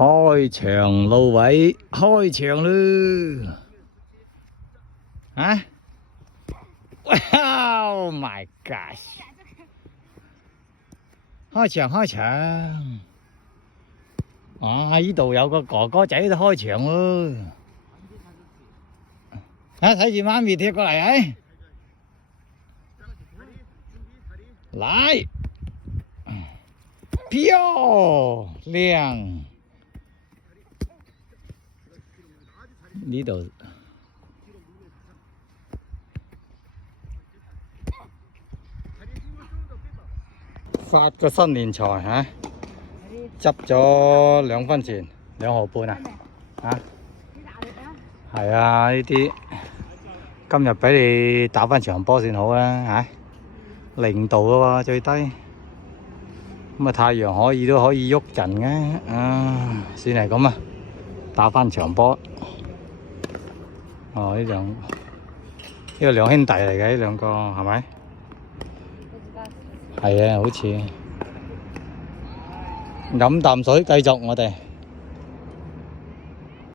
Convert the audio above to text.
開場路位，開場啦！啊 ！Oh my gosh！ 開場！啊！呢度有個哥哥仔喺度開場喎。啊！睇住媽咪貼過嚟啊！嚟！漂亮！呢度發個新年財嚇，執咗2分錢，2毫半啊！嚇，係啊！呢啲今日俾你打翻場波先好啦嚇，0度啊喎最低。咁啊，太陽都可以喐陣嘅，啊，算係咁啊，打翻場波。哦，呢個兩兄弟嚟嘅，呢兩個係咪？係啊，好似飲啖水，繼續我哋。